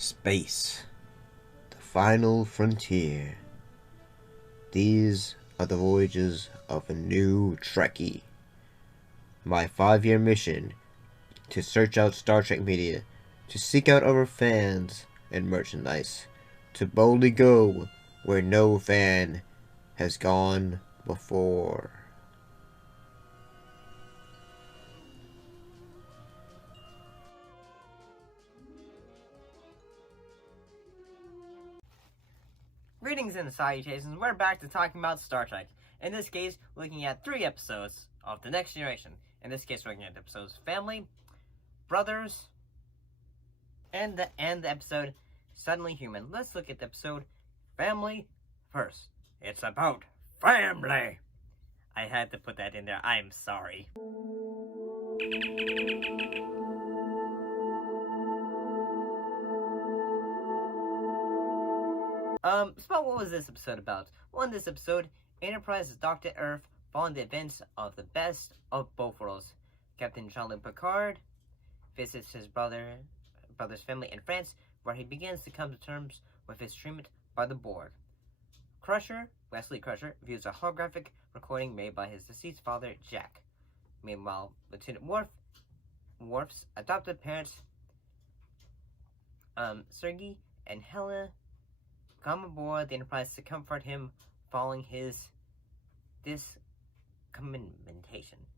Space, the final frontier. These are the voyages of a new Trekkie. My 5-year mission to search out Star Trek media, to seek out our fans and merchandise, to boldly go where no fan has gone before. Greetings and salutations, we're back to talking about Star Trek. In this case, looking at 3 episodes of The Next Generation. In this case, we're looking at episodes Family, Brothers, and the episode Suddenly Human. Let's look at the episode Family first. It's about family! I had to put that in there, I'm sorry. So what was this episode about? Well, in this episode, Enterprise is docked at Earth following the events of the best of both worlds. Captain Jean-Luc Picard visits his brother's family in France, where he begins to come to terms with his treatment by the Borg. Wesley Crusher, views a holographic recording made by his deceased father, Jack. Meanwhile, Lieutenant Worf's adopted parents, Sergei and Helena, come aboard the Enterprise to comfort him following his discommentation.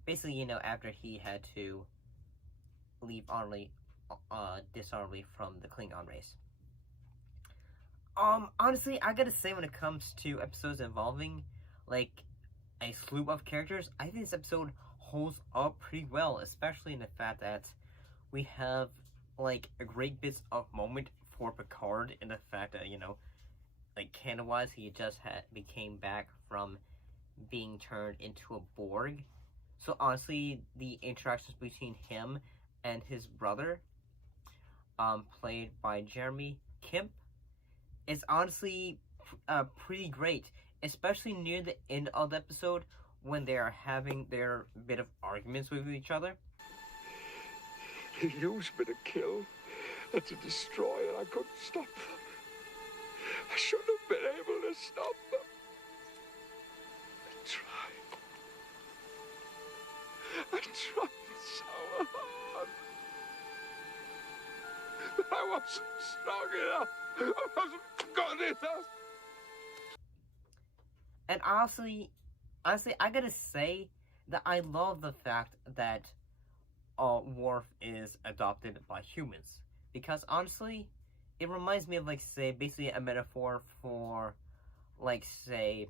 Basically, after he had to leave dishonorably from the Klingon race. Honestly, I gotta say, when it comes to episodes involving, a slew of characters, I think this episode holds up pretty well, especially in the fact that we have, a great bits of moment for Picard in the fact that, canon-wise, he just became back from being turned into a Borg. So honestly, the interactions between him and his brother, played by Jeremy Kemp, is honestly pretty great, especially near the end of the episode when they are having their bit of arguments with each other. He used me to kill and to destroy, and I couldn't stop them. I should have been able to stop them. I tried so hard. But I wasn't strong enough. I wasn't good enough. And honestly, I gotta say that I love the fact that Worf is adopted by humans. Because honestly, it reminds me of, basically a metaphor for, a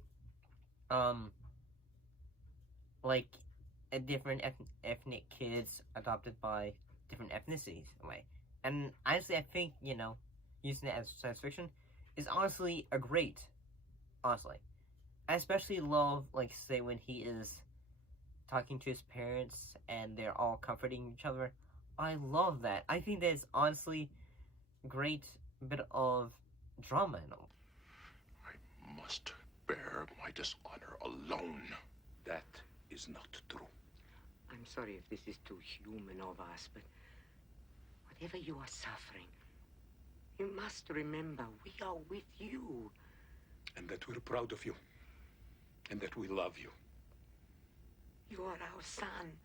different ethnic kids adopted by different ethnicities, in a way. And honestly, I think, using it as science fiction is honestly honestly. I especially love, when he is talking to his parents and they're all comforting each other. I love that. I think that is honestly great bit of drama in them. I must bear my dishonor alone. That is not true. I'm sorry if this is too human of us, but whatever you are suffering, you must remember we are with you. And that we're proud of you. And that we love you. You are our son.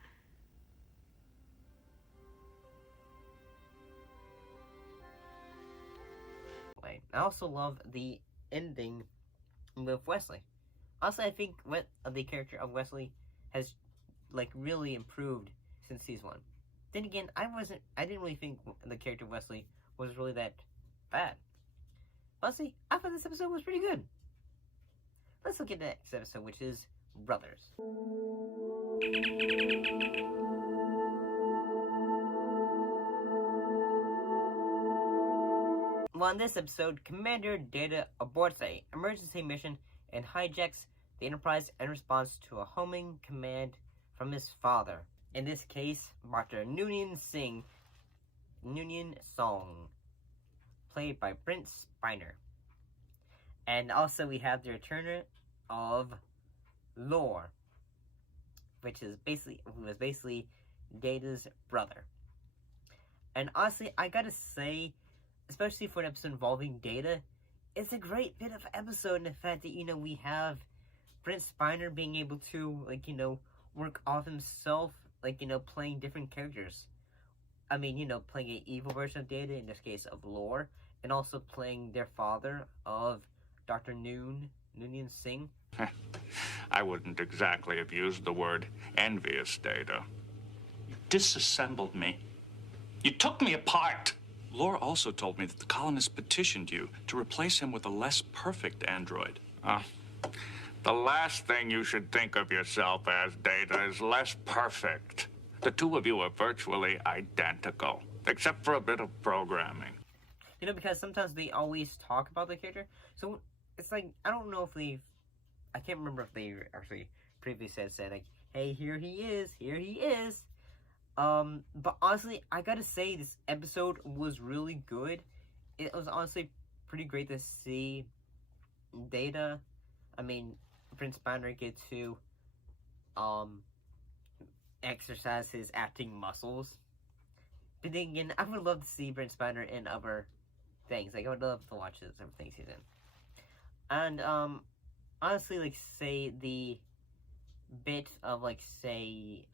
I also love the ending with Wesley. Also, I think the character of Wesley has really improved since season 1. Then again, I didn't really think the character of Wesley was really that bad. Honestly, I thought this episode was pretty good. Let's look at the next episode, which is Brothers. Well, in this episode, Commander Data aborts an emergency mission and hijacks the Enterprise in response to a homing command from his father. In this case, Dr. Noonien Song, played by Brent Spiner. And also we have the return of Lore, who was basically Data's brother. And honestly, I gotta say, especially for an episode involving Data, it's a great bit of episode in the fact that, you know, we have Brent Spiner being able to, like, you know, work off himself, like, you know, playing different characters. I mean, you know, playing an evil version of Data, in this case of Lore, and also playing their father of Dr. Noonien Singh. I wouldn't exactly have used the word envious, Data. You disassembled me. You took me apart. Lore also told me that the colonists petitioned you to replace him with a less perfect android. The last thing you should think of yourself as, Data, is less perfect. The two of you are virtually identical, except for a bit of programming. You know, because sometimes they always talk about the character, so it's like, I don't know if I can't remember if they actually previously said, like, hey, here he is. But honestly, I gotta say, this episode was really good. It was honestly pretty great to see Data, Prince Banner, get to, exercise his acting muscles. But then again, I would love to see Prince Banner in other things. Like, I would love to watch this, other things he's in. And, honestly, like, say, the bit of, like, say,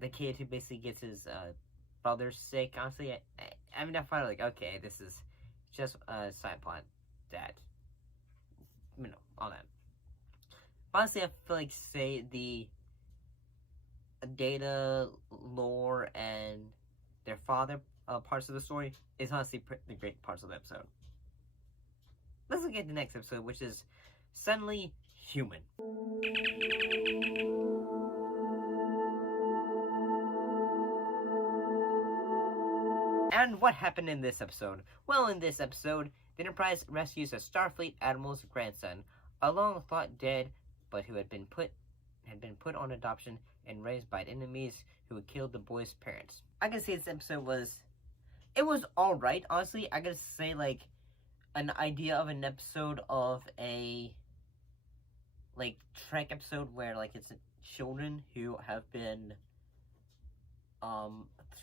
the kid who basically gets his, brother sick, honestly, I find, like, okay, this is just a side plot that, you know, all that. Honestly, I feel like, say, the Data, Lore, and their father parts of the story is honestly the great parts of the episode. Let's look at the next episode, which is Suddenly Human. And what happened in this episode? Well, in this episode, the Enterprise rescues a Starfleet admiral's grandson, a long-thought dead, but who had been put on adoption and raised by enemies who had killed the boy's parents. I gotta say this episode was alright, honestly. I gotta say, like, an idea of an episode of a, like, Trek episode where, like, it's children who have been,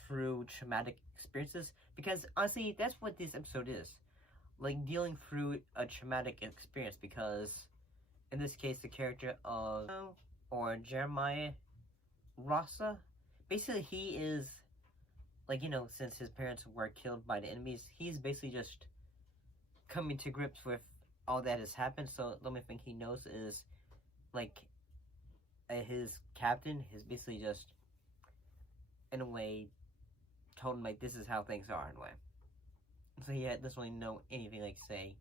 through traumatic experiences. Because, honestly, that's what this episode is. Like, dealing through a traumatic experience, because, in this case, the character of, or Jeremiah Rasa, basically he is, like, you know, since his parents were killed by the enemies, he's basically just coming to grips with all that has happened. So the only thing he knows is, like, his captain is basically just, in a way, told him, like, this is how things are, in a way. So he doesn't really know anything, like, say,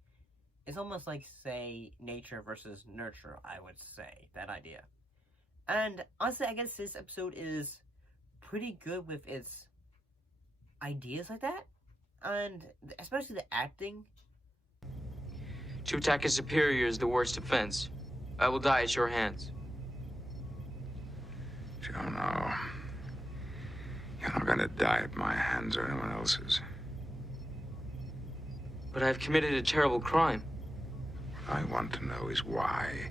it's almost like, say, nature versus nurture, I would say, that idea. And honestly, I guess this episode is pretty good with its ideas like that, and especially the acting. To attack a superior is the worst offense. I will die at your hands. Jono, you're not gonna die at my hands or anyone else's. But I've committed a terrible crime. What I want to know is why.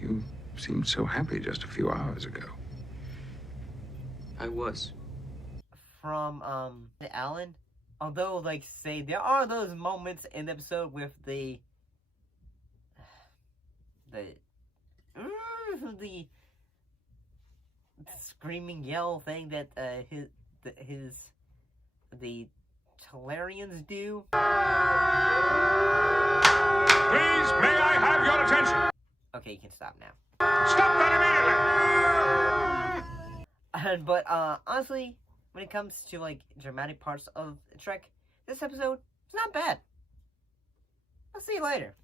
You seemed so happy just a few hours ago. I was. From, Alan, although, like, say, there are those moments in the episode with the screaming yell thing that, the Talarians do. Please, may I have your attention? Okay, you can stop now. Stop that immediately! But, honestly, when it comes to, like, dramatic parts of Trek, this episode is not bad. I'll see you later.